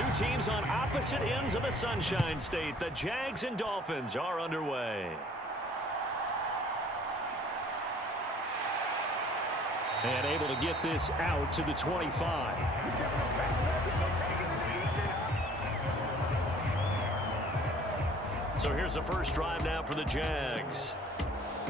Two teams on opposite ends of the Sunshine State. The Jags and Dolphins are underway. And able to get this out to the 25. So here's the first drive now for the Jags.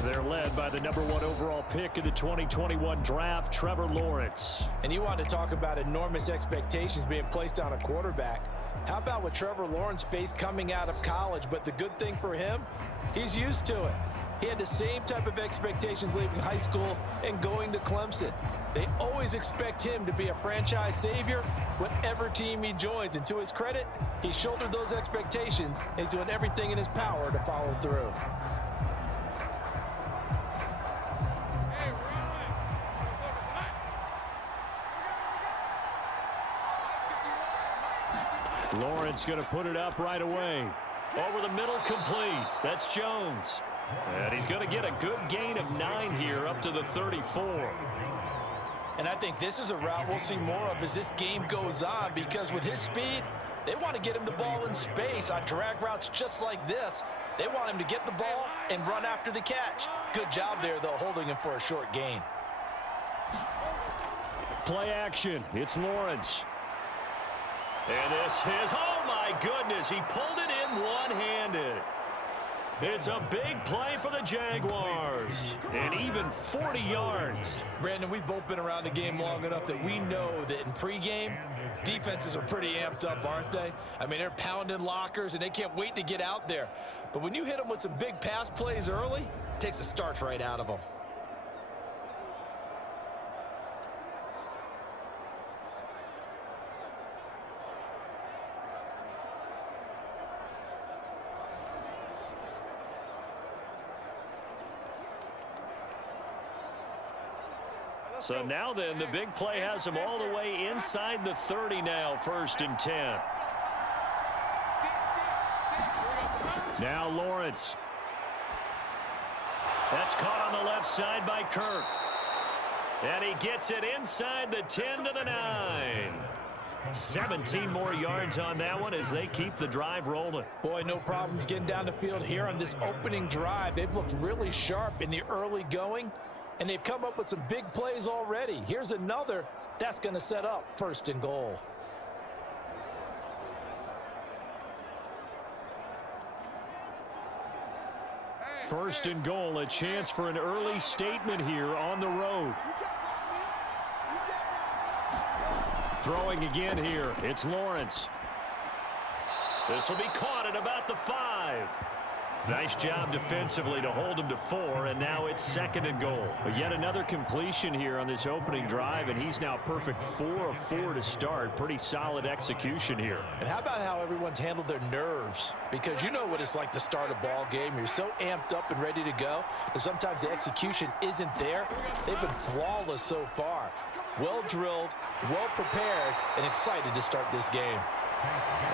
They're led by the #1 overall pick in the 2021 draft, Trevor Lawrence. And you want to talk about enormous expectations being placed on a quarterback. How about what Trevor Lawrence faced coming out of college? But the good thing for him, he's used to it. He had the same type of expectations leaving high school and going to Clemson. They always expect him to be a franchise savior, whatever team he joins. And to his credit, he shouldered those expectations and he's doing everything in his power to follow through. Lawrence going to put it up right away. Over the middle, complete. That's Jones. And he's going to get a good gain of 9 here up to the 34. And I think this is a route we'll see more of as this game goes on, because with his speed, they want to get him the ball in space on drag routes just like this. They want him to get the ball and run after the catch. Good job there, though, holding him for a short gain. Play action. It's Lawrence. And this is, oh my goodness, he pulled it in one-handed. It's a big play for the Jaguars, and even 40 yards. Brandon, we've both been around the game long enough that we know that in pregame, defenses are pretty amped up, aren't they? I mean, they're pounding lockers, and they can't wait to get out there. But when you hit them with some big pass plays early, it takes the starch right out of them. So now then, the big play has him all the way inside the 30 now, 1st and 10. Now Lawrence. That's caught on the left side by Kirk. And he gets it inside the 10 to the 9. 17 more yards on that one as they keep the drive rolling. Boy, no problems getting down the field here on this opening drive. They've looked really sharp in the early going, and they've come up with some big plays already. Here's another that's going to set up 1st and goal. First and goal, a chance for an early statement here on the road. Throwing again here, it's Lawrence. This will be caught at about the 5. Nice job defensively to hold him to 4, and now it's 2nd and goal. But yet another completion here on this opening drive, and he's now perfect 4 of 4 to start. Pretty solid execution here. And how about how everyone's handled their nerves? Because you know what it's like to start a ball game. You're so amped up and ready to go, and sometimes the execution isn't there. They've been flawless so far. Well drilled, well prepared, and excited to start this game.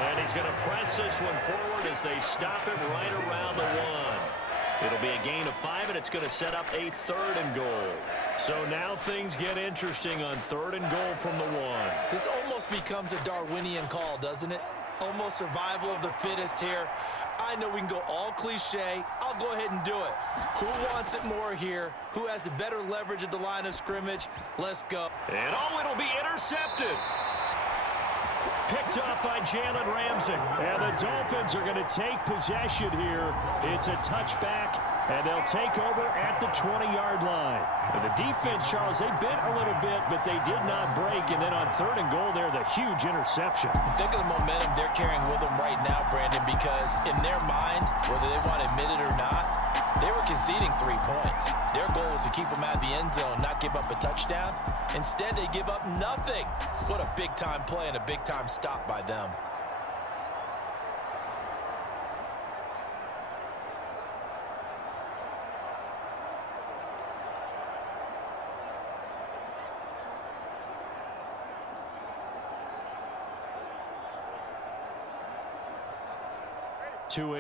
And he's going to press this one forward as they stop him right around the 1. It'll be a gain of 5, and it's going to set up a 3rd and goal. So now things get interesting on 3rd and goal from the 1. This almost becomes a Darwinian call, doesn't it? Almost survival of the fittest here. I know we can go all cliche. I'll go ahead and do it. Who wants it more here? Who has the better leverage at the line of scrimmage? Let's go. And oh, it'll be intercepted. Picked up by Jalen Ramsey. And the Dolphins are going to take possession here. It's a touchback, and they'll take over at the 20-yard line. And the defense, Charles, they bit a little bit, but they did not break. And then on 3rd and goal there, the huge interception. Think of the momentum they're carrying with them right now, Brandon, because in their mind, whether they want to admit it or not, they were conceding 3 points. Their goal was to keep them out of the end zone, not give up a touchdown. Instead, they give up nothing. What a big-time play and a big-time stop by them.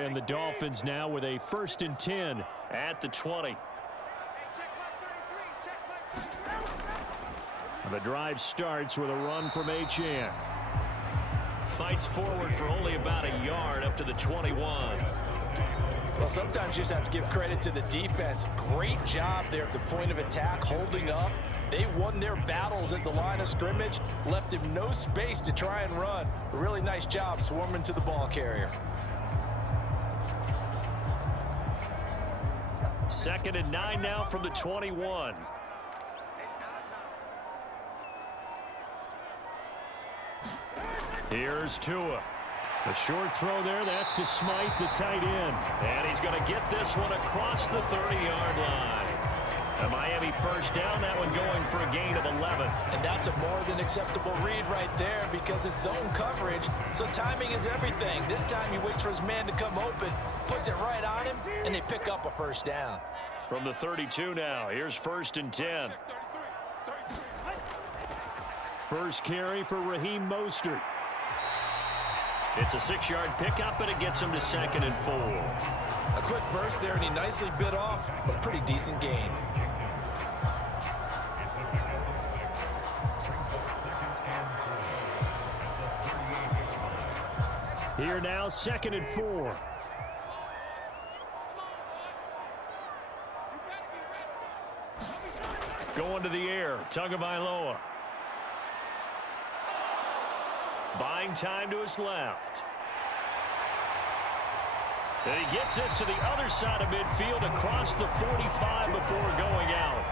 And the Dolphins now with a 1st and 10 at the 20. The drive starts with a run from Achane. Fights forward for only about a yard up to the 21. Well, sometimes you just have to give credit to the defense. Great job there at the point of attack, holding up. They won their battles at the line of scrimmage, left him no space to try and run. A really nice job swarming to the ball carrier. 2nd and 9 now from the 21. Here's Tua. A short throw there. That's to Smythe, the tight end. And he's going to get this one across the 30-yard line. A Miami first down, that one going for a gain of 11. And that's a more than acceptable read right there because it's zone coverage, so timing is everything. This time he waits for his man to come open, puts it right on him, and they pick up a first down. From the 32 now, here's 1st and 10. First carry for Raheem Mostert. It's a 6-yard pickup, and it gets him to 2nd and 4. A quick burst there, and he nicely bit off a pretty decent gain. Here now, 2nd and 4. Going to the air, Tagovailoa. Buying time to his left. And he gets this to the other side of midfield across the 45 before going out.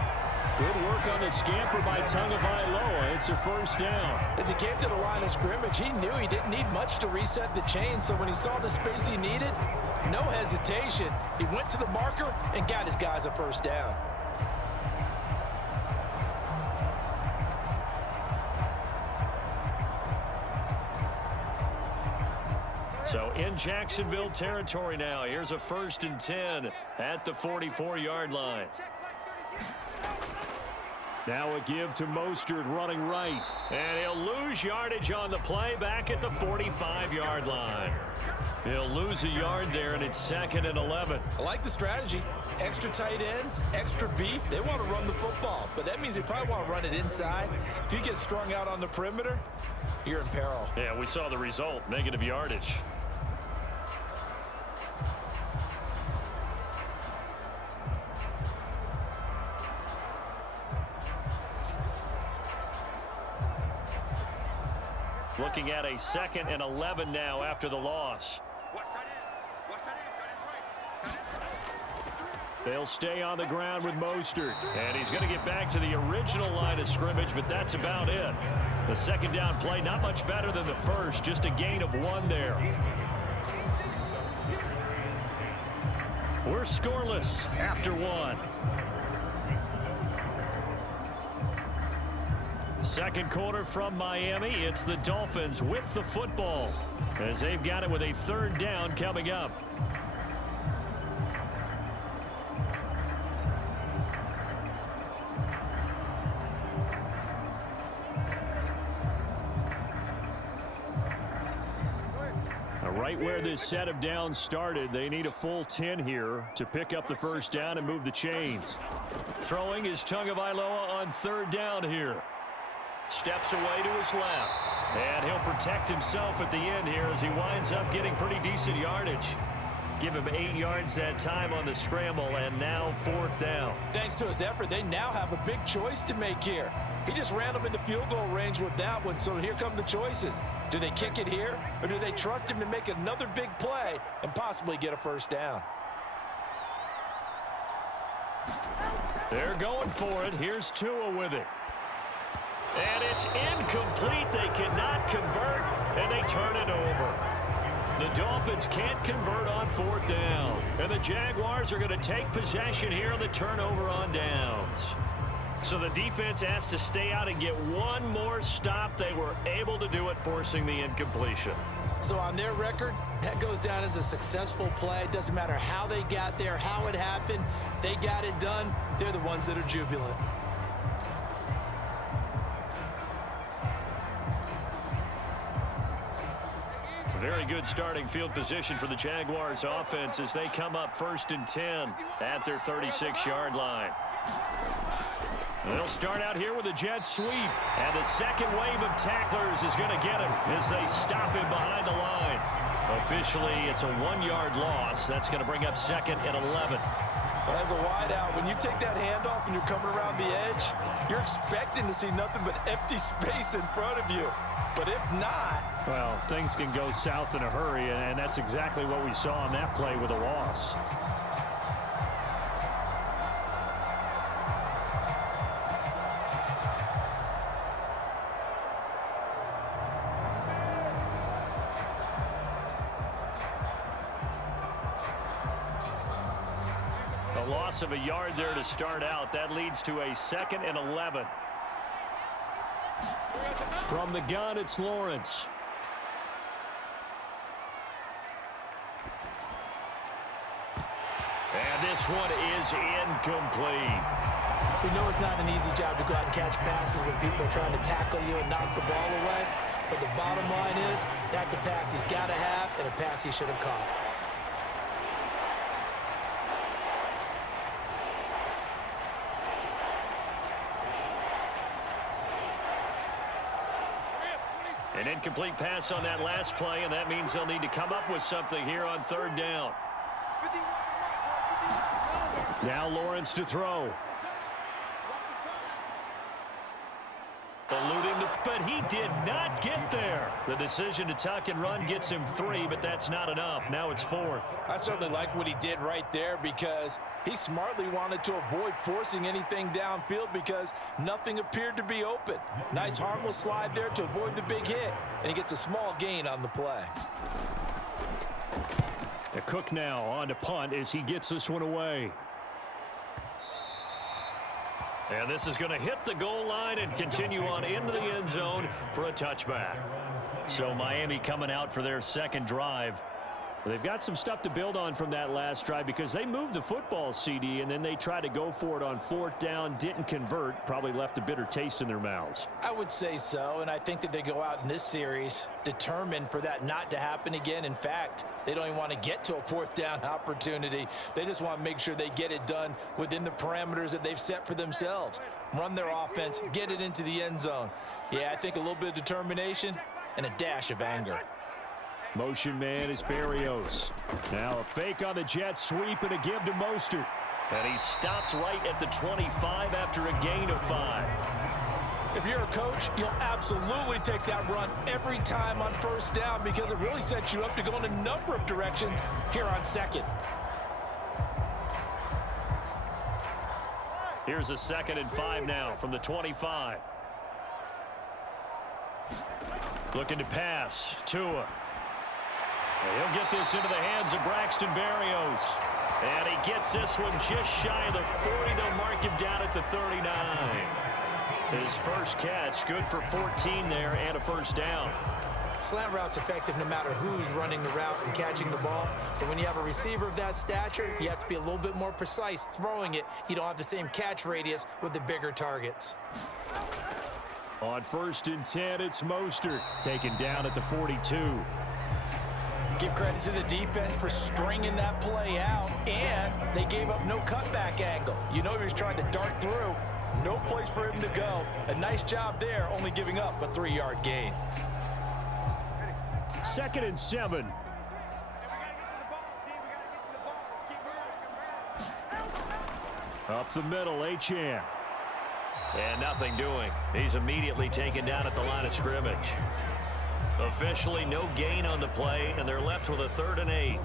Good work on the scamper by Tagovailoa. It's a first down. As he came to the line of scrimmage, he knew he didn't need much to reset the chain, so when he saw the space he needed, no hesitation. He went to the marker and got his guys a first down. So in Jacksonville territory now. Here's a 1st and 10 at the 44-yard line. Now a give to Mostert running right. And he'll lose yardage on the play back at the 45-yard line. He'll lose a yard there, and it's 2nd and 11. I like the strategy. Extra tight ends, extra beef. They want to run the football, but that means they probably want to run it inside. If you get strung out on the perimeter, you're in peril. Yeah, we saw the result, negative yardage. Looking at a 2nd and 11 now after the loss. They'll stay on the ground with Mostert. And he's going to get back to the original line of scrimmage, but that's about it. The 2nd down play, not much better than the first, just a gain of 1 there. We're scoreless after 1. Second quarter from Miami. It's the Dolphins with the football as they've got it with a 3rd down coming up. Right where this set of downs started, they need a full 10 here to pick up the first down and move the chains. Throwing is Tagovailoa on 3rd down here. Steps away to his left. And he'll protect himself at the end here as he winds up getting pretty decent yardage. Give him 8 yards that time on the scramble, and now 4th down. Thanks to his effort, they now have a big choice to make here. He just ran them into field goal range with that one, so here come the choices. Do they kick it here, or do they trust him to make another big play and possibly get a first down? They're going for it. Here's Tua with it. And it's incomplete. They cannot convert, and they turn it over. The Dolphins can't convert on 4th down. And the Jaguars are going to take possession here on the turnover on downs. So the defense has to stay out and get one more stop. They were able to do it, forcing the incompletion. So on their record, that goes down as a successful play. It doesn't matter how they got there, how it happened. They got it done. They're the ones that are jubilant. Very good starting field position for the Jaguars offense as they come up 1st and 10 at their 36-yard line. They'll start out here with a jet sweep. And the second wave of tacklers is going to get him as they stop him behind the line. Officially, it's a 1-yard loss. That's going to bring up second and 11. Well, as a wideout, when you take that handoff and you're coming around the edge, you're expecting to see nothing but empty space in front of you. But if not... Well, things can go south in a hurry, and that's exactly what we saw on that play with a loss. A loss of a yard there to start out. That leads to a second and 11. From the gun, it's Lawrence. And this one is incomplete. We know it's not an easy job to go out and catch passes when people are trying to tackle you and knock the ball away. But the bottom line is, that's a pass he's got to have and a pass he should have caught. An incomplete pass on that last play, and that means they'll need to come up with something here on third down. Now Lawrence to throw. Eluding but he did not get there. The decision to tuck and run gets him 3, but that's not enough. Now it's 4th. I certainly like what he did right there because he smartly wanted to avoid forcing anything downfield because nothing appeared to be open. Nice harmless slide there to avoid the big hit, and he gets a small gain on the play. The Cook now on to punt as he gets this one away. And this is going to hit the goal line and continue on into the end zone for a touchback. So Miami coming out for their second drive. They've got some stuff to build on from that last drive because they moved the football, CD, and then they tried to go for it on 4th down, didn't convert, probably left a bitter taste in their mouths. I would say so, and I think that they go out in this series determined for that not to happen again. In fact, they don't even want to get to a 4th down opportunity. They just want to make sure they get it done within the parameters that they've set for themselves. Run their offense, get it into the end zone. Yeah, I think a little bit of determination and a dash of anger. Motion man is Berrios. Now a fake on the jet sweep and a give to Mostert. And he stopped right at the 25 after a gain of 5. If you're a coach, you'll absolutely take that run every time on 1st down because it really sets you up to go in a number of directions here on 2nd. Here's a 2nd and 5 now from the 25. Looking to pass. Tua. He'll get this into the hands of Braxton Berrios. And he gets this one just shy of the 40. They'll mark him down at the 39. His first catch, good for 14 there and a 1st down. Slant route's effective no matter who's running the route and catching the ball. But when you have a receiver of that stature, you have to be a little bit more precise throwing it. You don't have the same catch radius with the bigger targets. On 1st and 10, it's Mostert taken down at the 42. Give credit to the defense for stringing that play out, and they gave up no cutback angle. You know he was trying to dart through. No place for him to go. A nice job there, only giving up a 3-yard gain. 2nd and 7. Up the middle, Achane. And nothing doing. He's immediately taken down at the line of scrimmage. Officially no gain on the play, and they're left with a 3rd and 8.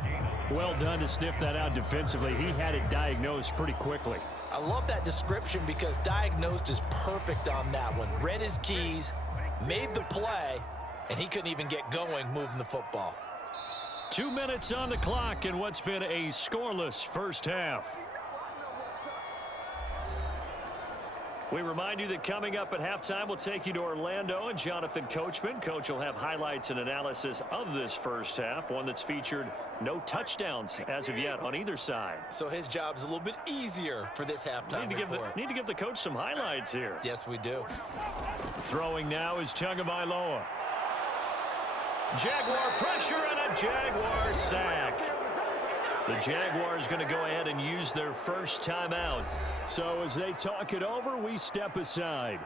Well done to sniff that out defensively. He had it diagnosed pretty quickly. I love that description because diagnosed is perfect on that one. Read his keys, made the play, and he couldn't even get going moving the football. 2 minutes on the clock in what's been a scoreless first half. We remind you that coming up at halftime, we'll take you to Orlando and Jonathan Coachman. Coach will have highlights and analysis of this first half, one that's featured no touchdowns as of yet on either side. So his job's a little bit easier for this halftime report. Need to give the coach some highlights here. Yes, we do. Throwing now is Tagovailoa. Jaguar pressure and a Jaguar sack. The Jaguars going to go ahead and use their first timeout. So as they talk it over, we step aside.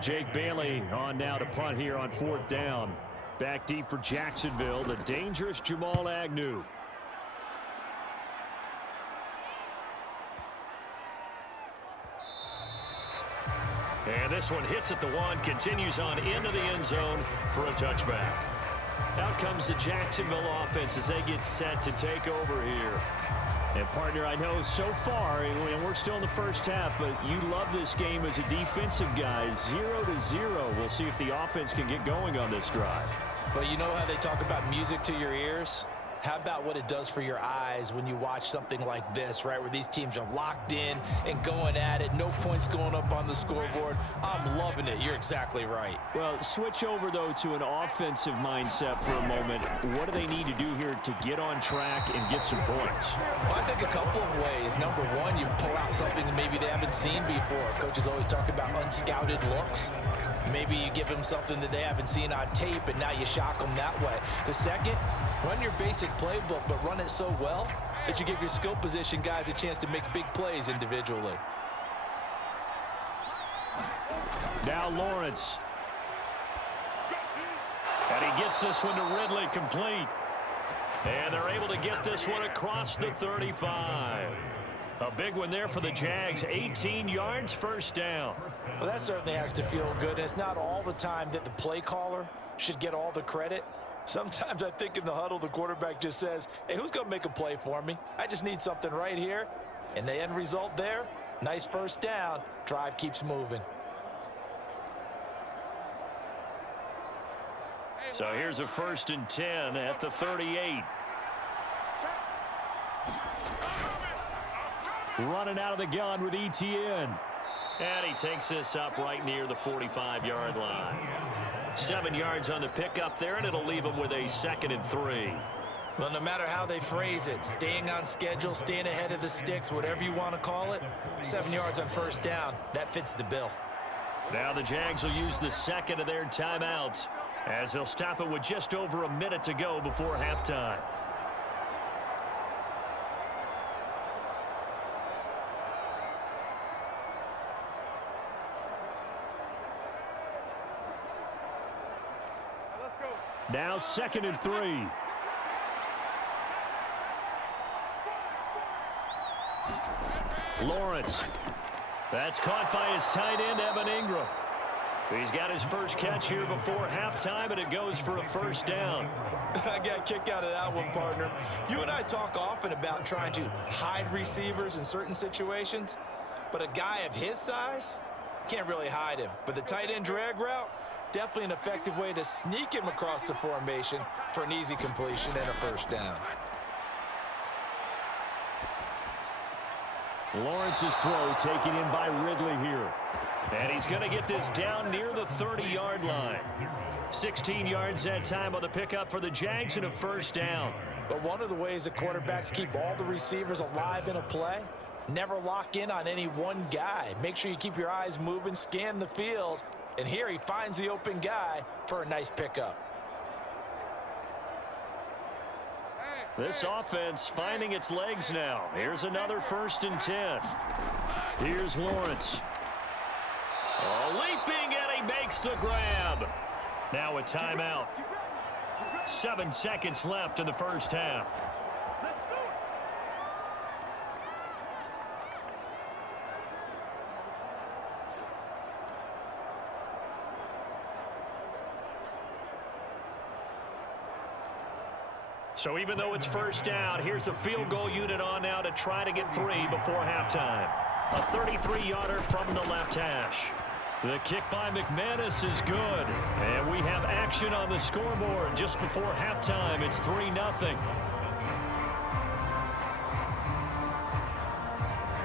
Jake Bailey on now to punt here on 4th down. Back deep for Jacksonville, the dangerous Jamal Agnew. And this one hits at the 1, continues on into the end zone for a touchback. Out comes the Jacksonville offense as they get set to take over here. And, partner, I know so far, and we're still in the first half, but you love this game as a defensive guy. 0-0. We'll see if the offense can get going on this drive. Well, you know how they talk about music to your ears? How about what it does for your eyes when you watch something like this, right, where these teams are locked in and going at it, no points going up on the scoreboard? I'm loving it. You're exactly right. Well, switch over, though, to an offensive mindset for a moment. What do they need to do here to get on track and get some points? Well, I think a couple of ways. Number one, you pull out something that maybe they haven't seen before. Coaches always talk about unscouted looks. Maybe you give them something that they haven't seen on tape, and now you shock them that way. The second, run your basic playbook, but run it so well that you give your skill position guys a chance to make big plays individually. Now Lawrence. And he gets this one to Ridley complete. And they're able to get this one across the 35. A big one there for the Jags. 18 yards, first down. Well, that certainly has to feel good. And it's not all the time that the play caller should get all the credit. Sometimes I think in the huddle, the quarterback just says, hey, who's going to make a play for me? I just need something right here. And the end result there, nice first down. Drive keeps moving. So here's a 1st and 10 at the 38. Running out of the gun with ETN. And he takes this up right near the 45-yard line. 7 yards on the pickup there, and it'll leave him with a 2nd and 3. Well, no matter how they phrase it, staying on schedule, staying ahead of the sticks, whatever you want to call it, 7 yards on first down, that fits the bill. Now the Jags will use the 2nd of their timeouts as they'll stop it with just over a minute to go before halftime. Now 2nd and 3. Lawrence. That's caught by his tight end, Evan Ingram. He's got his first catch here before halftime, and it goes for a first down. I got a kick out of that one, partner. You and I talk often about trying to hide receivers in certain situations, but a guy of his size can't really hide him. But the tight end drag route, definitely an effective way to sneak him across the formation for an easy completion and a first down. Lawrence's throw taken in by Ridley here. And he's going to get this down near the 30-yard line. 16 yards that time on the pickup for the Jags and a first down. But one of the ways the quarterbacks keep all the receivers alive in a play, never lock in on any one guy. Make sure you keep your eyes moving, scan the field, and here he finds the open guy for a nice pickup. This offense finding its legs now. Here's another 1st and 10. Here's Lawrence. Oh, leaping, and he makes the grab. Now a timeout. 7 seconds left in the first half. So even though it's first down, here's the field goal unit on now to try to get 3 before halftime. A 33-yarder from the left hash. The kick by McManus is good. And we have action on the scoreboard just before halftime. It's 3-0.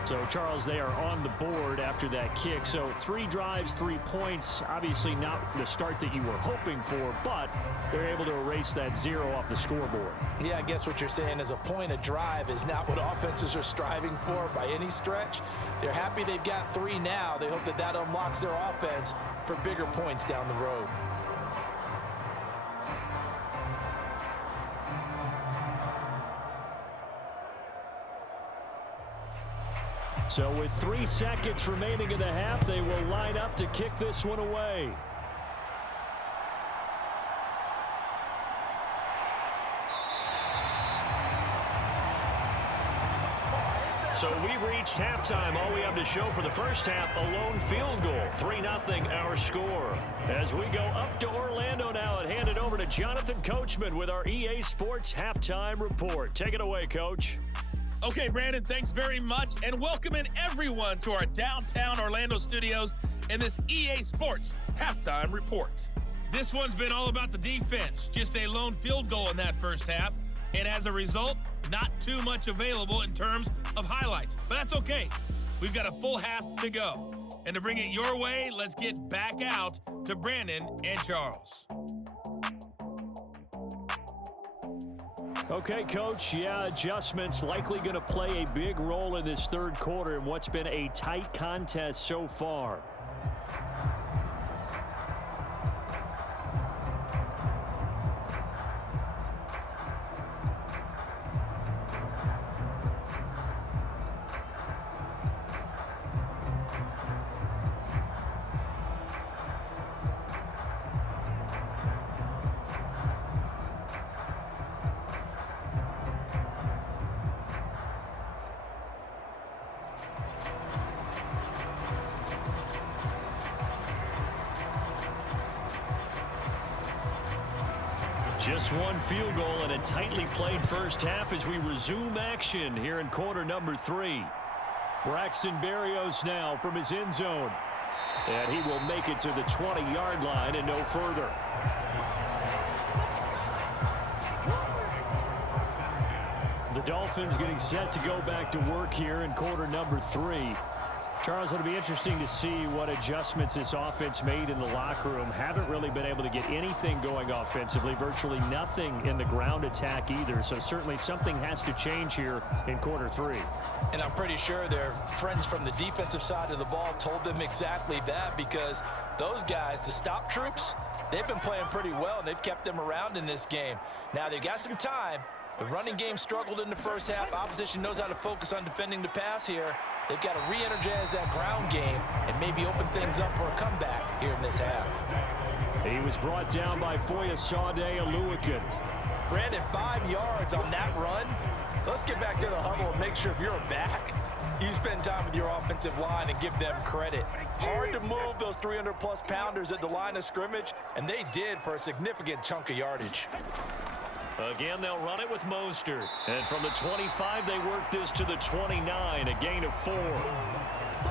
So, Charles, they are on the board after that kick. So, 3 drives, 3 points. Obviously not the start that you were hoping for, but they're able to erase that 0 off the scoreboard. Yeah, I guess what you're saying is a point a drive is not what offenses are striving for by any stretch. They're happy they've got 3 now. They hope that that unlocks their offense for bigger points down the road. So with 3 seconds remaining in the half, they will line up to kick this one away. So we've reached halftime. All we have to show for the first half, a lone field goal. 3-0 our score. As we go up to Orlando now and hand it over to Jonathan Coachman with our EA Sports Halftime Report. Take it away, Coach. Okay, Brandon, thanks very much, and welcome in everyone to our downtown Orlando studios in this EA Sports Halftime Report. This one's been all about the defense, just a lone field goal in that first half, and as a result, not too much available in terms of highlights, but that's okay. We've got a full half to go, and to bring it your way, let's get back out to Brandon and Charles. Okay, Coach, yeah, adjustments likely going to play a big role in this third quarter in what's been a tight contest so far. Just one field goal and a tightly played first half as we resume action here in quarter number 3. Braxton Berrios now from his end zone. And he will make it to the 20-yard line and no further. The Dolphins getting set to go back to work here in quarter number 3. Charles, it'll be interesting to see what adjustments this offense made in the locker room. Haven't really been able to get anything going offensively, virtually nothing in the ground attack either. So certainly something has to change here in quarter 3. And I'm pretty sure their friends from the defensive side of the ball told them exactly that, because those guys, the stop troops, they've been playing pretty well, and they've kept them around in this game. Now, they've got some time. The running game struggled in the first half. Opposition knows how to focus on defending the pass here. They've got to re-energize that ground game and maybe open things up for a comeback here in this half. He was brought down by Foyesade Oluwakan. Brandon, 5 yards on that run. Let's get back to the huddle and make sure if you're a back, you spend time with your offensive line and give them credit. Hard to move those 300-plus pounders at the line of scrimmage, and they did for a significant chunk of yardage. Again, they'll run it with Mostert. And from the 25, they work this to the 29, a gain of 4.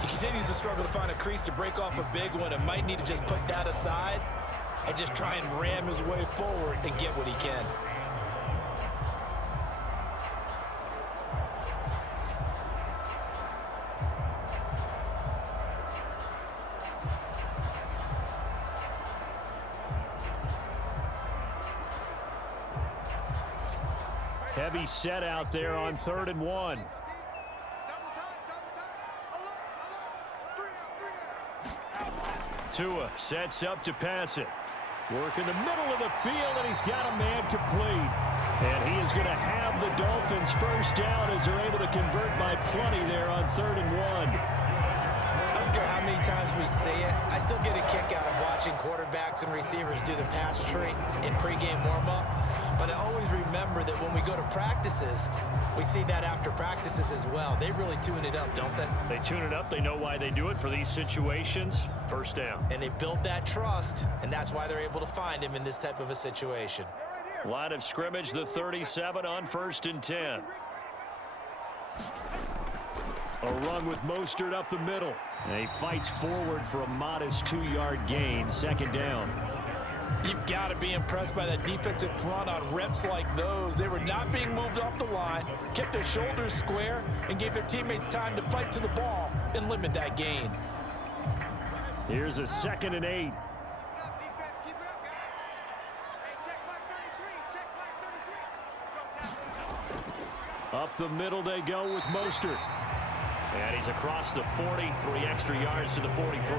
He continues to struggle to find a crease to break off a big one and might need to just put that aside and just try and ram his way forward and get what he can. Heavy set out there on 3rd and 1. Tua sets up to pass it. Work in the middle of the field, and he's got a man complete. And he is going to have the Dolphins first down as they're able to convert by plenty there on 3rd and 1. I don't care how many times we say it, I still get a kick out of watching quarterbacks and receivers do the pass tree in pregame warm-up. But I always remember that when we go to practices, we see that after practices as well. They really tune it up, don't they? They tune it up. They know why they do it for these situations. First down. And they build that trust, and that's why they're able to find him in this type of a situation. Line of scrimmage, the 37 on 1st and 10. A run with Mostert up the middle. And he fights forward for a modest 2-yard gain. 2nd down. You've got to be impressed by that defensive front on reps like those. They were not being moved off the line, kept their shoulders square, and gave their teammates time to fight to the ball and limit that gain. Here's a 2nd and 8. Up the middle they go with Mostert. And he's across the 40, 3 extra yards to the 43.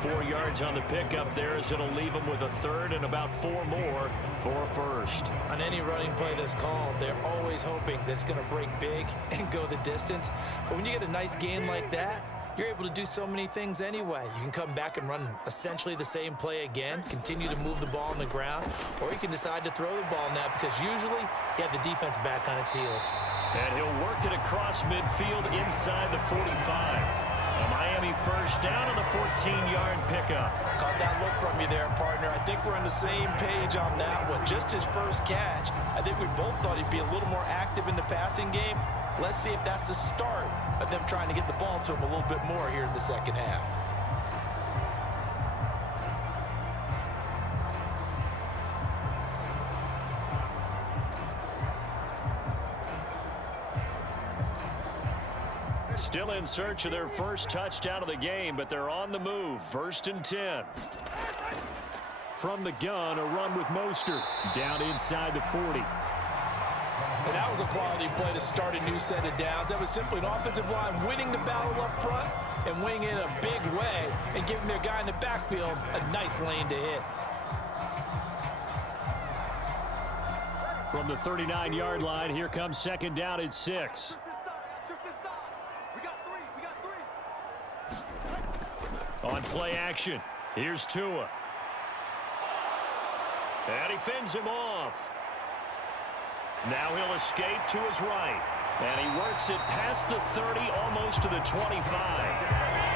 4 yards on the pickup there as it'll leave him with a 3rd and about 4 more for a 1st. On any running play that's called, they're always hoping that it's going to break big and go the distance. But when you get a nice gain like that, you're able to do so many things anyway. You can come back and run essentially the same play again, continue to move the ball on the ground, or you can decide to throw the ball now because usually you have the defense back on its heels. And he'll work it across midfield inside the 45. A Miami 1st down on the 14-yard pickup. Caught that look from you there, partner. I think we're on the same page on that one. Just his first catch. I think we both thought he'd be a little more active in the passing game. Let's see if that's the start of them trying to get the ball to him a little bit more here in the second half. Still in search of their first touchdown of the game, but they're on the move. 1st and 10. From the gun, a run with Mostert. Down inside the 40. And that was a quality play to start a new set of downs. That was simply an offensive line winning the battle up front and winning it in a big way and giving their guy in the backfield a nice lane to hit. From the 39-yard line, here comes 2nd down at 6. On play action, here's Tua. And he fends him off. Now he'll escape to his right. And he works it past the 30, almost to the 25.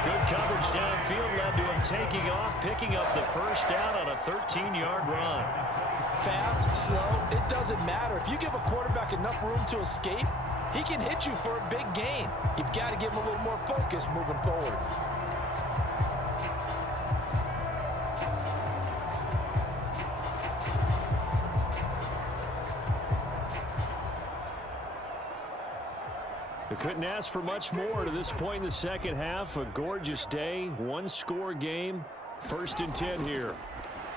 Good coverage downfield led to him taking off, picking up the 1st down on a 13-yard run. Fast, slow, it doesn't matter. If you give a quarterback enough room to escape, he can hit you for a big gain. You've got to give him a little more focus moving forward. They couldn't ask for much more to this point in the second half. A gorgeous day, 1-score game. 1st and 10 here.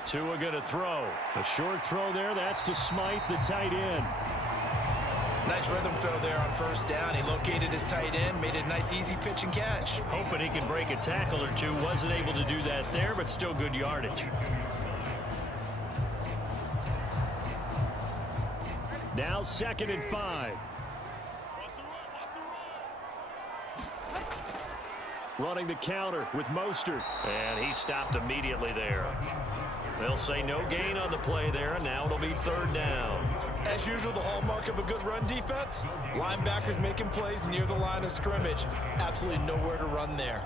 Tua going to throw. A short throw there. That's to Smythe, the tight end. Nice rhythm throw there on 1st down. He located his tight end, made it a nice easy pitch and catch. Hoping he can break a tackle or two. Wasn't able to do that there, but still good yardage. Now 2nd and 5. Running the counter with Mostert. And he stopped immediately there. They'll say no gain on the play there, and now it'll be 3rd down. As usual, the hallmark of a good run defense, linebackers making plays near the line of scrimmage. Absolutely nowhere to run there.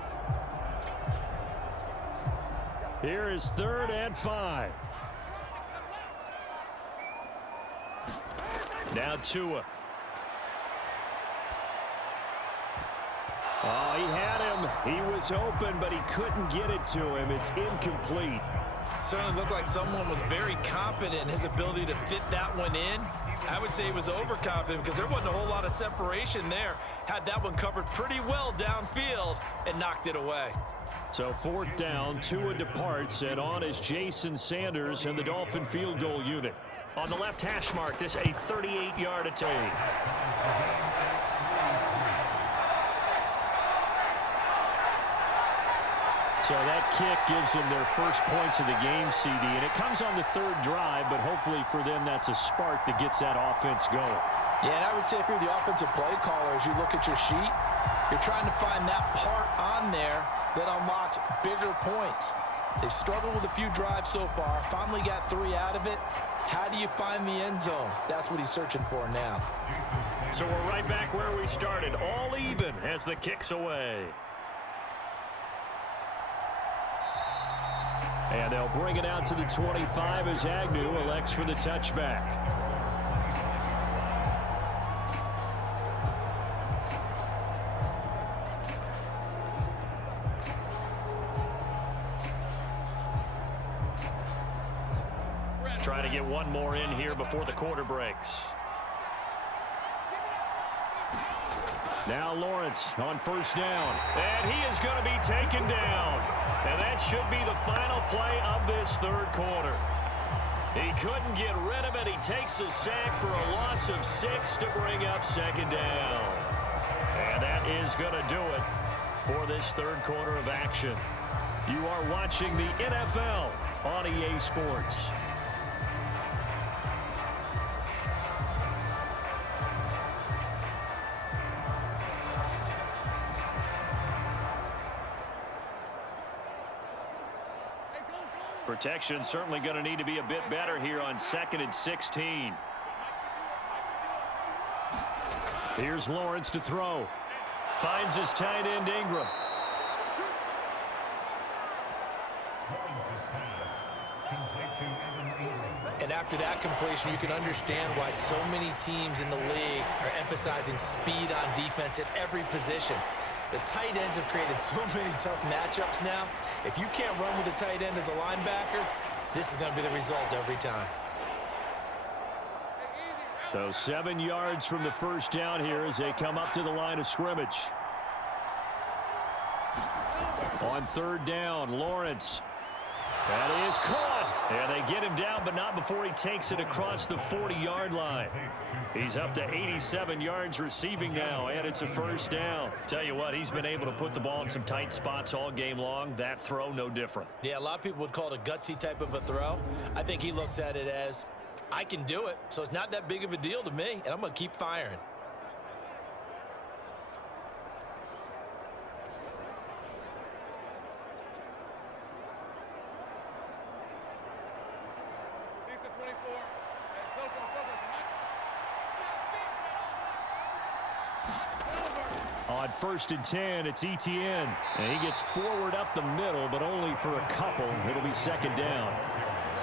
Here is 3rd and 5. Now Tua. Oh, he had him. He was open, but he couldn't get it to him. It's incomplete. Certainly looked like someone was very confident in his ability to fit that one in. I would say he was overconfident because there wasn't a whole lot of separation there. Had that one covered pretty well downfield and knocked it away. So 4th down, Tua departs, and on is Jason Sanders and the Dolphin field goal unit. On the left hash mark, this a 38-yard attempt. So that kick gives them their first points of the game, CD, and it comes on the 3rd drive, but hopefully for them that's a spark that gets that offense going. Yeah, and I would say if you're the offensive play caller, as you look at your sheet, you're trying to find that part on there that unlocks bigger points. They've struggled with a few drives so far, finally got 3 out of it. How do you find the end zone? That's what he's searching for now. So we're right back where we started, all even as the kick's away. And they'll bring it out to the 25 as Agnew elects for the touchback. Trying to get one more in here before the quarter breaks. Now Lawrence on first down. And he is going to be taken down. And that should be the final play of this third quarter. He couldn't get rid of it. He takes a sack for a loss of 6 to bring up second down. And that is going to do it for this third quarter of action. You are watching the NFL on EA Sports. Protection certainly going to need to be a bit better here on 2nd and 16. Here's Lawrence to throw. Finds his tight end Ingram. And after that completion, you can understand why so many teams in the league are emphasizing speed on defense at every position. The tight ends have created so many tough matchups now. If you can't run with a tight end as a linebacker, this is going to be the result every time. So 7 yards from the first down here as they come up to the line of scrimmage. On third down, Lawrence. That is caught. And they get him down, but not before he takes it across the 40-yard line. He's up to 87 yards receiving now, and it's a first down. Tell you what, he's been able to put the ball in some tight spots all game long. That throw, no different. Yeah, a lot of people would call it a gutsy type of a throw. I think he looks at it as, I can do it, so it's not that big of a deal to me, and I'm going to keep firing. On 1st and 10, it's Etienne. And he gets forward up the middle, but only for a couple. It'll be second down.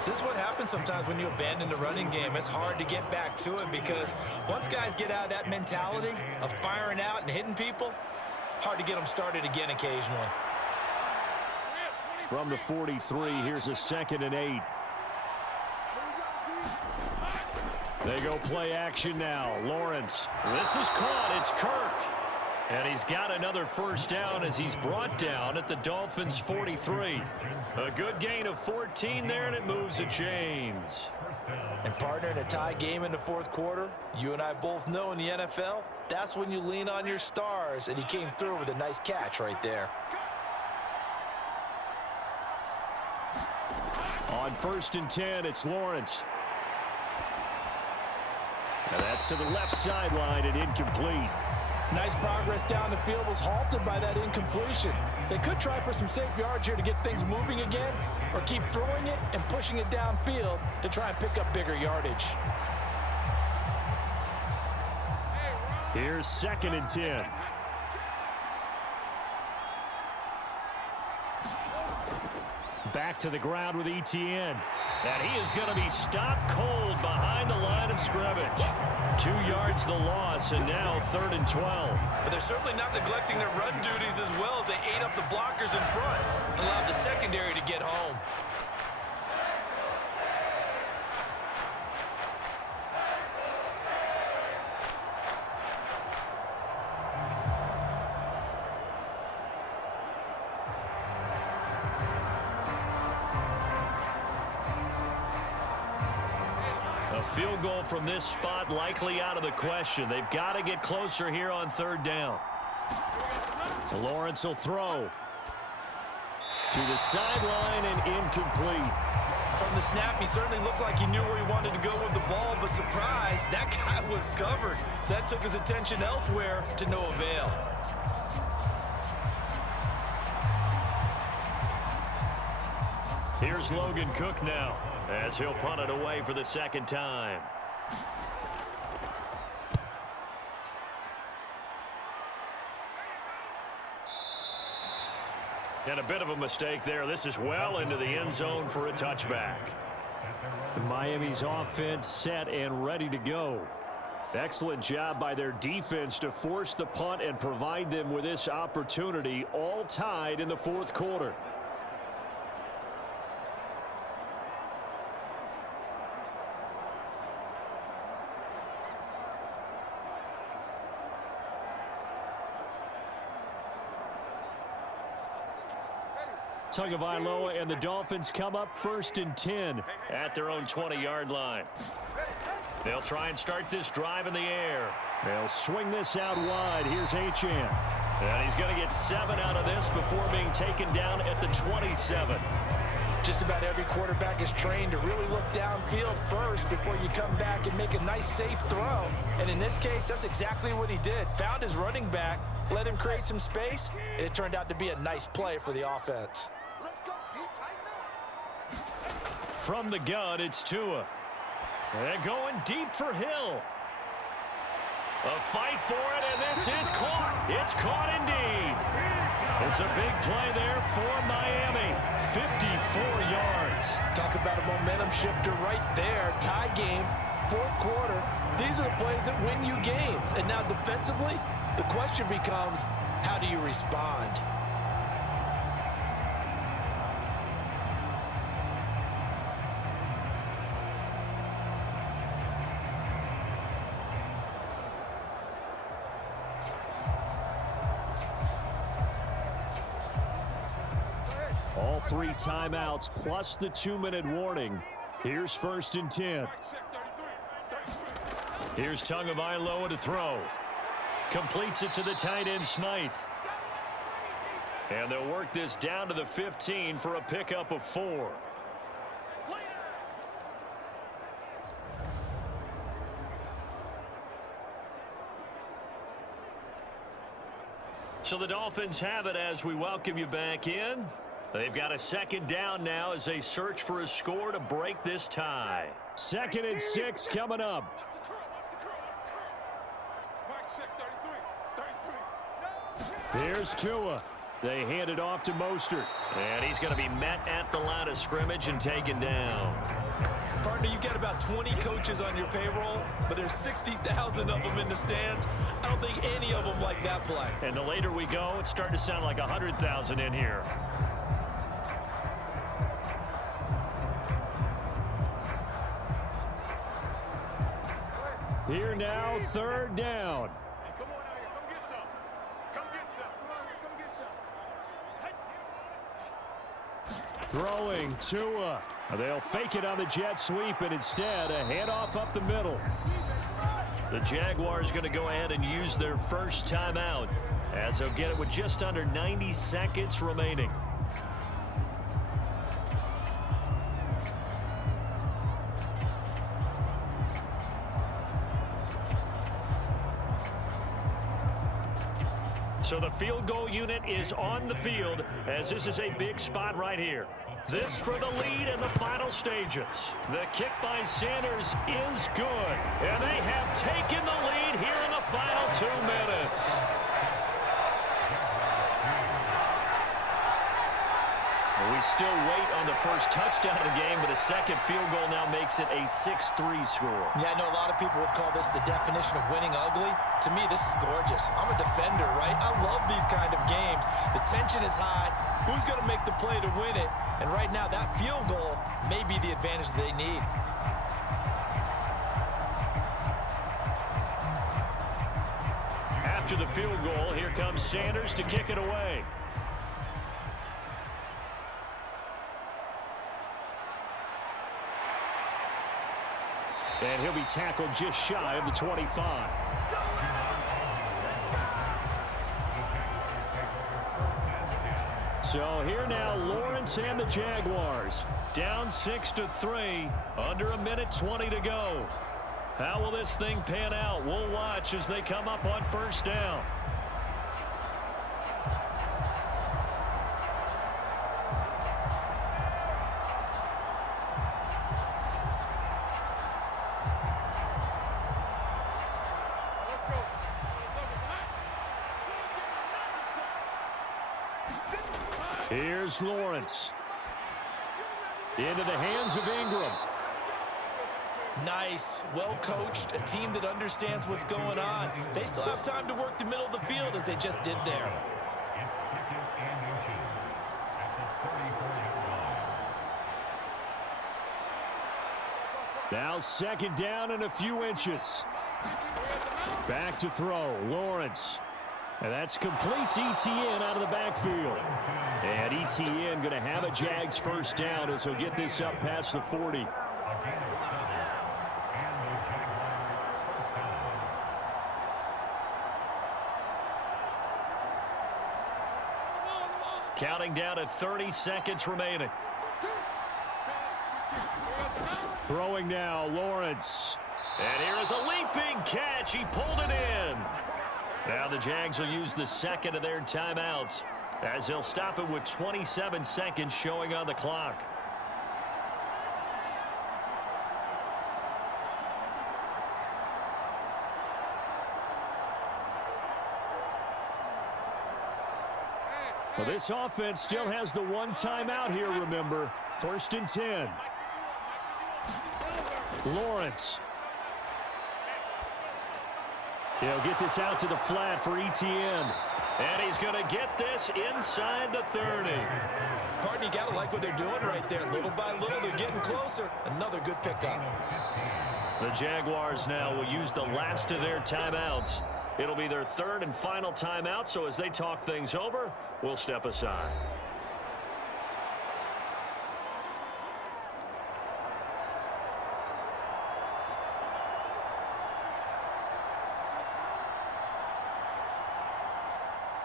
This is what happens sometimes when you abandon the running game. It's hard to get back to it because once guys get out of that mentality of firing out and hitting people, hard to get them started again occasionally. From the 43, here's a 2nd and 8. They go play action now. Lawrence. This is caught. It's Kirk. And he's got another first down as he's brought down at the Dolphins' 43. A good gain of 14 there, and it moves the chains. And partner, in a tie game in the fourth quarter, you and I both know in the NFL, that's when you lean on your stars, and he came through with a nice catch right there. On 1st and 10, it's Lawrence. And that's to the left sideline and incomplete. Nice progress down the field, was halted by that incompletion. They could try for some safe yards here to get things moving again, or keep throwing it and pushing it downfield to try and pick up bigger yardage. Here's 2nd and 10. Back to the ground with Etienne. And he is going to be stopped cold behind the line of scrimmage. 2 yards the loss, and now 3rd and 12. But they're certainly not neglecting their run duties as well as they ate up the blockers in front and allowed the secondary to get home. Field goal from this spot likely out of the question. They've got to get closer here on 3rd down. Lawrence will throw. To the sideline and incomplete. From the snap, he certainly looked like he knew where he wanted to go with the ball, but surprise, that guy was covered. So that took his attention elsewhere to no avail. Here's Logan Cook now, as he'll punt it away for the 2nd time. And a bit of a mistake there. This is well into the end zone for a touchback. Miami's offense set and ready to go. Excellent job by their defense to force the punt and provide them with this opportunity, all tied in the 4th quarter. Tagovailoa and the Dolphins come up 1st and 10 at their own 20-yard line. They'll try and start this drive in the air. They'll swing this out wide. Here's Achane. And he's going to get 7 out of this before being taken down at the 27. Just about every quarterback is trained to really look downfield first before you come back and make a nice, safe throw. And in this case, that's exactly what he did. Found his running back, let him create some space, and it turned out to be a nice play for the offense. From the gun, it's Tua. They're going deep for Hill. A fight for it, and this is caught. It's caught indeed. It's a big play there for Miami. 54 yards. Talk about a momentum shifter right there. Tie game, 4th quarter. These are the plays that win you games. And now defensively, the question becomes, how do you respond? All 3 timeouts plus the 2-minute warning. Here's 1st and 10. Here's Tagovailoa to throw. Completes it to the tight end, Smythe. And they'll work this down to the 15 for a pickup of 4. So the Dolphins have it as we welcome you back in. They've got a 2nd down now as they search for a score to break this tie. 2nd and 6 coming up. Here's Tua. They hand it off to Mostert. And he's going to be met at the line of scrimmage and taken down. Partner, you got about 20 coaches on your payroll, but there's 60,000 of them in the stands. I don't think any of them like that play. And the later we go, it's starting to sound like 100,000 in here. Here now, 3rd down. Come on out here. Come get some. Come get some. Come on, come get some. Throwing Tua. They'll fake it on the jet sweep, and instead a handoff up the middle. The Jaguars going to go ahead and use their first timeout as they'll get it with just under 90 seconds remaining. So the field goal unit is on the field as this is a big spot right here. This for the lead in the final stages. The kick by Sanders is good. And they have taken the lead here in the final 2 minutes. We still wait on the first touchdown of the game, but a second field goal now makes it a 6-3 score. Yeah, I know a lot of people would call this the definition of winning ugly. To me, this is gorgeous. I'm a defender, right? I love these kind of games. The tension is high. Who's going to make the play to win it? And right now, that field goal may be the advantage they need. After the field goal, here comes Sanders to kick it away. And he'll be tackled just shy of the 25. So here now, Lawrence and the Jaguars. Down 6-3, under 1:20 to go. How will this thing pan out? We'll watch as they come up on first down. Here's Lawrence. Into the hands of Ingram. Nice, well coached, a team that understands what's going on. They still have time to work the middle of the field as they just did there. Now 2nd down and a few inches. Back to throw, Lawrence. And that's complete to ETN out of the backfield. And ETN going to have a Jags first down as he'll get this up past the 40. Counting down to 30 seconds remaining. Throwing now, Lawrence. And here is a leaping catch. He pulled it in. Now the Jags will use the second of their timeouts as they'll stop it with 27 seconds showing on the clock. Well, this offense still has the one timeout here, remember. 1st and 10. Lawrence. He'll get this out to the flat for ETN. And he's going to get this inside the 30. Pardon, you got to like what they're doing right there. Little by little, they're getting closer. Another good pickup. The Jaguars now will use the last of their timeouts. It'll be their 3rd and final timeout, so as they talk things over, we'll step aside.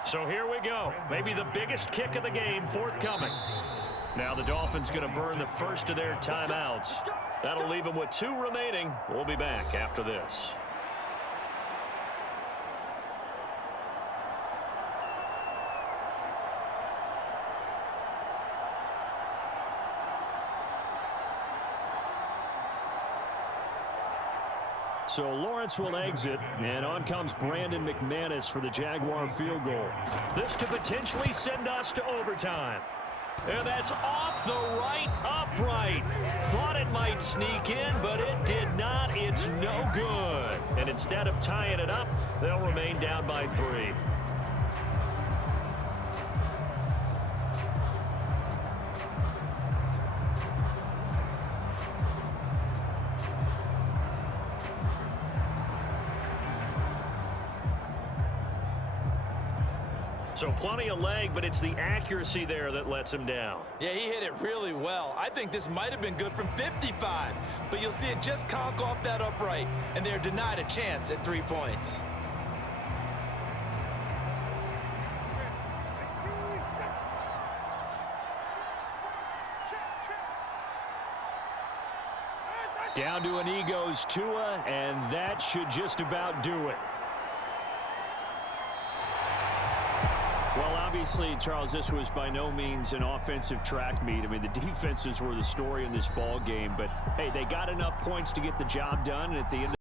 So here we go. Maybe the biggest kick of the game forthcoming. Now the Dolphins going to burn the first of their timeouts. That'll leave them with 2 remaining. We'll be back after this. So Lawrence will exit, and on comes Brandon McManus for the Jaguar field goal. This to potentially send us to overtime. And that's off the right upright. Thought it might sneak in, but it did not. It's no good. And instead of tying it up, they'll remain down by 3. So plenty of leg, but it's the accuracy there that lets him down. Yeah, he hit it really well. I think this might have been good from 55, but you'll see it just conk off that upright, and they're denied a chance at 3 points. Down to an E goes Tua, and that should just about do it. Well, obviously, Charles, this was by no means an offensive track meet. I mean, the defenses were the story in this ball game. But, hey, they got enough points to get the job done. And at the end